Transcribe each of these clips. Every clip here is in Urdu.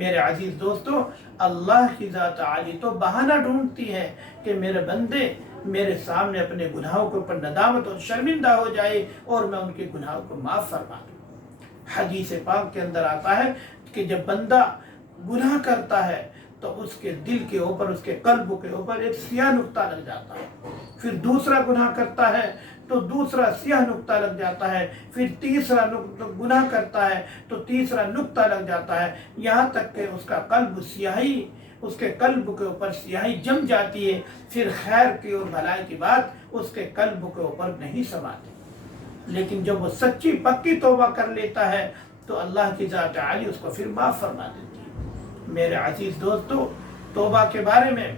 میرے عزیز دوستو، اللہ کی ذات عالی تو بہانہ ڈھونڈتی ہے کہ میرے بندے میرے سامنے اپنے گناہوں کے اوپر ندامت اور شرمندہ ہو جائے اور میں ان کے گناہوں کو معاف فرما دوں۔ حدیث پاک کے اندر آتا ہے کہ جب بندہ گناہ کرتا ہے تو اس کے دل کے اوپر، اس کے قلب کے اوپر ایک سیاہ نقطہ لگ جاتا ہے، پھر دوسرا گناہ کرتا ہے تو دوسرا سیاہ نقطہ لگ جاتا ہے، پھر تیسرا گناہ کرتا ہے تو تیسرا نقطہ لگ جاتا ہے، یہاں تک کہ اس کا قلب سیاہی، اس کے قلب کے اوپر سیاہی جم جاتی ہے، پھر خیر کی اور بھلائی کی بات اس کے قلب کے اوپر نہیں سماتی۔ لیکن جب وہ سچی پکی توبہ کر لیتا ہے تو اللہ کی ذات عالی اس کو پھر معاف فرما دیتی ہے۔ میرے عزیز دوستو، توبہ کے بارے میں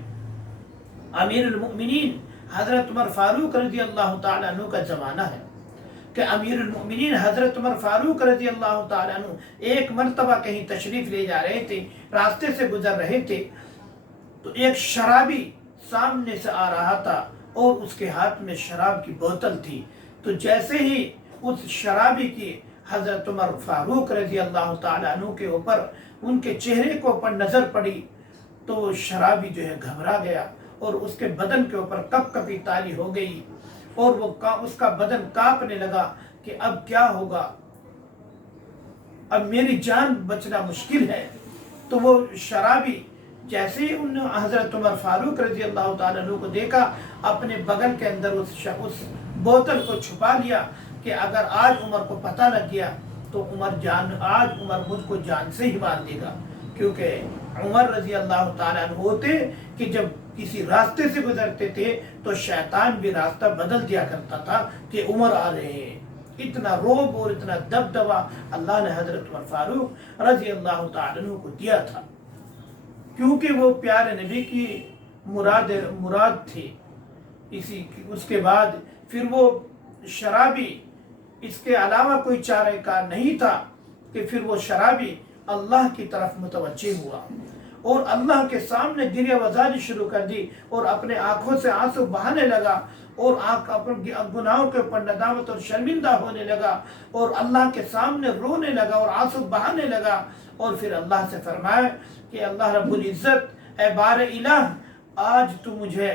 امیر المؤمنین حضرت عمر فاروق رضی اللہ تعالیٰ عنہ کا زمانہ ہے کہ امیر المؤمنین حضرت عمر فاروق رضی اللہ تعالیٰ عنہ ایک مرتبہ کہیں تشریف لے جا رہے تھے، راستے سے گزر رہے تھے تو ایک شرابی سامنے سے آ رہا تھا اور اس کے ہاتھ میں شراب کی بوتل تھی، تو جیسے ہی اس شرابی کی حضرت عمر فاروق رضی اللہ تعالیٰ عنہ کے اوپر، ان کے چہرے کو اوپر نظر پڑی تو شرابی جو ہے گھبرا گیا اور اس کے بدن کے اوپر کپ کپی تاری ہو گئی اور اس کا بدن کانپنے لگا کہ اب کیا ہوگا، اب میری جان بچنا مشکل ہے۔ تو وہ شرابی جیسے ہی ان حضرت عمر فاروق رضی اللہ تعالیٰ عنہ کو دیکھا، اپنے بغل کے اندر اس بوتل کو چھپا لیا کہ اگر آج عمر کو پتہ لگ گیا تو آج عمر مجھ کو جان سے ہی مار دے گا، کیونکہ عمر رضی اللہ تعالیٰ عنہ ہوتے کہ جب کسی راستے سے گزرتے تھے تو شیطان بھی راستہ بدل دیا کرتا تھا کہ عمر آ رہے ہیں۔ اتنا روب اور اتنا دبدبا اللہ نے حضرت عمر فاروق رضی اللہ تعالیٰ عنہ کو دیا تھا، کیونکہ وہ پیارے نبی کی مراد تھے۔ اس کے بعد پھر وہ شرابی، اس کے علاوہ کوئی چارہ کار نہیں تھا کہ پھر وہ شرابی اللہ کی طرف متوجہ ہوا اور اللہ کے سامنے گریہ وزاری شروع کر دی اور اپنے آنکھوں سے آنسو بہانے لگا اور اپنے گناہوں کے اوپر ندامت اور شرمندہ ہونے لگا اور اللہ کے سامنے رونے لگا اور آنسو بہانے لگا، اور پھر اللہ سے فرمایا کہ اللہ رب العزت، اے بار الہ، آج تو مجھے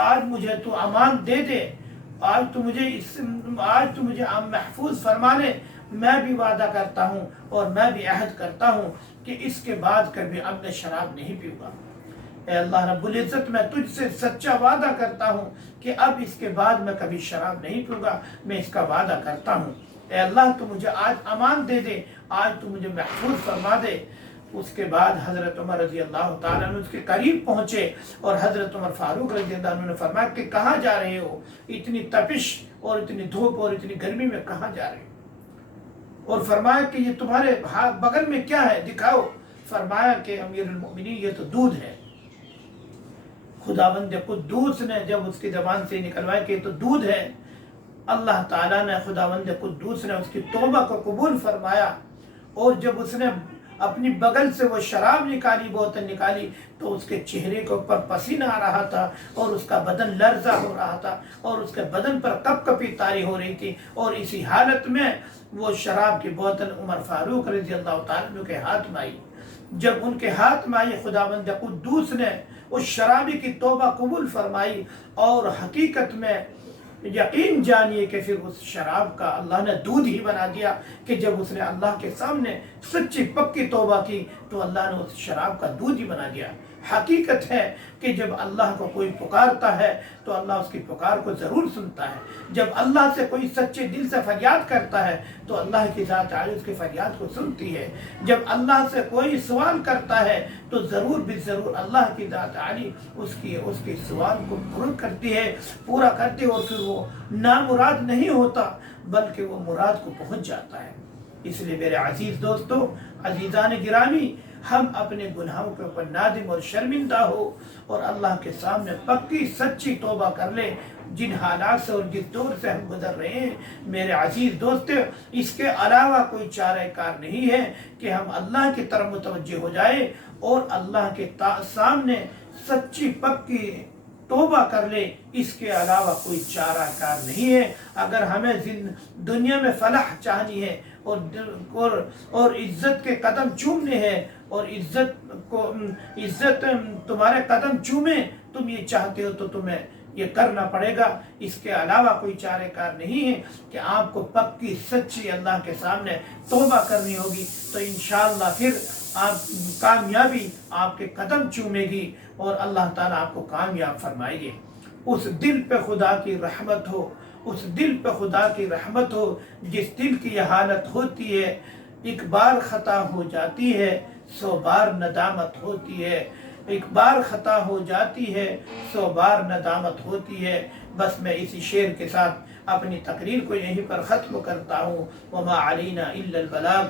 آج مجھے تو امان دے دے، آج تو مجھے محفوظ فرما لے۔ میں بھی وعدہ کرتا ہوں اور میں بھی عہد کرتا ہوں کہ اس کے بعد کبھی اب میں شراب نہیں پیوں گا۔ اے اللہ رب العزت، میں تجھ سے سچا وعدہ کرتا ہوں کہ اب اس کے بعد میں کبھی شراب نہیں پیوں گا، میں اس کا وعدہ کرتا ہوں۔ اے اللہ، تو مجھے آج امان دے دے، آج تو مجھے محفوظ فرما دے۔ اس کے بعد حضرت عمر رضی اللہ تعالیٰ عنہ اس کے قریب پہنچے اور حضرت عمر فاروق رضی اللہ عنہ نے فرمایا کہ کہاں جا رہے ہو؟ اتنی تپش اور اتنی دھوپ اور اتنی گرمی میں کہاں جا رہے ہو؟ اور فرمایا کہ یہ تمہارے بغل میں کیا ہے، دکھاؤ۔ فرمایا کہ امیر المؤمنین، یہ تو دودھ ہے۔ خداوند قدوس نے جب اس کی زبان سے نکلوایا کہ یہ تو دودھ ہے، اللہ تعالیٰ نے، خداوند قدوس نے اس کی توبہ کو قبول فرمایا، اور جب اس نے اپنی بغل سے وہ شراب نکالی، بوتل نکالی، تو اس کے چہرے کے اوپر پسینہ آ رہا تھا اور اس کا بدن لرزہ ہو رہا تھا اور اس کے بدن پر کپ کپی طاری ہو رہی تھی، اور اسی حالت میں وہ شراب کی بوتل عمر فاروق رضی اللہ تعالیٰ عنہ کے ہاتھ میں آئی۔ جب ان کے ہاتھ میں آئی، خداوند قدوس نے اس شرابی کی توبہ قبول فرمائی، اور حقیقت میں یقین جانیے کہ پھر اس شراب کا اللہ نے دودھ ہی بنا دیا کہ جب اس نے اللہ کے سامنے سچی پکی توبہ کی تو اللہ نے اس شراب کا دودھ ہی بنا دیا۔ حقیقت ہے کہ جب اللہ کو کوئی پکارتا ہے تو اللہ اس کی پکار کو ضرور سنتا ہے۔ جب اللہ سے کوئی سچے دل سے فریاد کرتا ہے تو اللہ کی ذات عالی اس کی فریاد کو سنتی ہے۔ جب اللہ سے کوئی سوال کرتا ہے تو ضرور بھی ضرور اللہ کی ذات عالی اس کی سوال کو پورا کرتی ہے، اور پھر وہ نامراد نہیں ہوتا بلکہ وہ مراد کو پہنچ جاتا ہے۔ اس لیے میرے عزیز دوستو، عزیزان گرامی، ہم اپنے گناہوں کے اوپر نادم اور شرمندہ ہو اور اللہ کے سامنے پکی سچی توبہ کر لیں۔ جن حالات سے اور جس دور سے ہم گزر رہے ہیں، میرے عزیز دوست، اس کے علاوہ کوئی چارہ کار نہیں ہے کہ ہم اللہ کی طرف متوجہ ہو جائے اور اللہ کے سامنے سچی پکی توبہ کر لے۔ اس کے علاوہ کوئی چارہ کار نہیں ہے۔ اگر ہمیں دنیا میں فلاح چاہنی ہے اور عزت کے قدم چومنے ہیں، اور عزت تمہارے قدم چومے، تم یہ چاہتے ہو تو تمہیں یہ کرنا پڑے گا، اس کے علاوہ کوئی چارہ کار نہیں ہے کہ آپ کو پکی سچی اللہ کے سامنے توبہ کرنی ہوگی، تو انشاءاللہ پھر آپ کامیابی آپ کے قدم چومے گی اور اللہ تعالیٰ آپ کو کامیاب فرمائے گی۔ اس دل پہ خدا کی رحمت ہو، اس دل پہ خدا کی رحمت ہو جس دل کی یہ حالت ہوتی ہے، ایک بار خطا ہو جاتی ہے 100 بار ندامت ہوتی ہے، ایک بار خطا ہو جاتی ہے 100 بار ندامت ہوتی ہے۔ بس میں اسی شعر کے ساتھ اپنی تقریر کو یہیں پر ختم کرتا ہوں۔ وما علینا الا البلاغ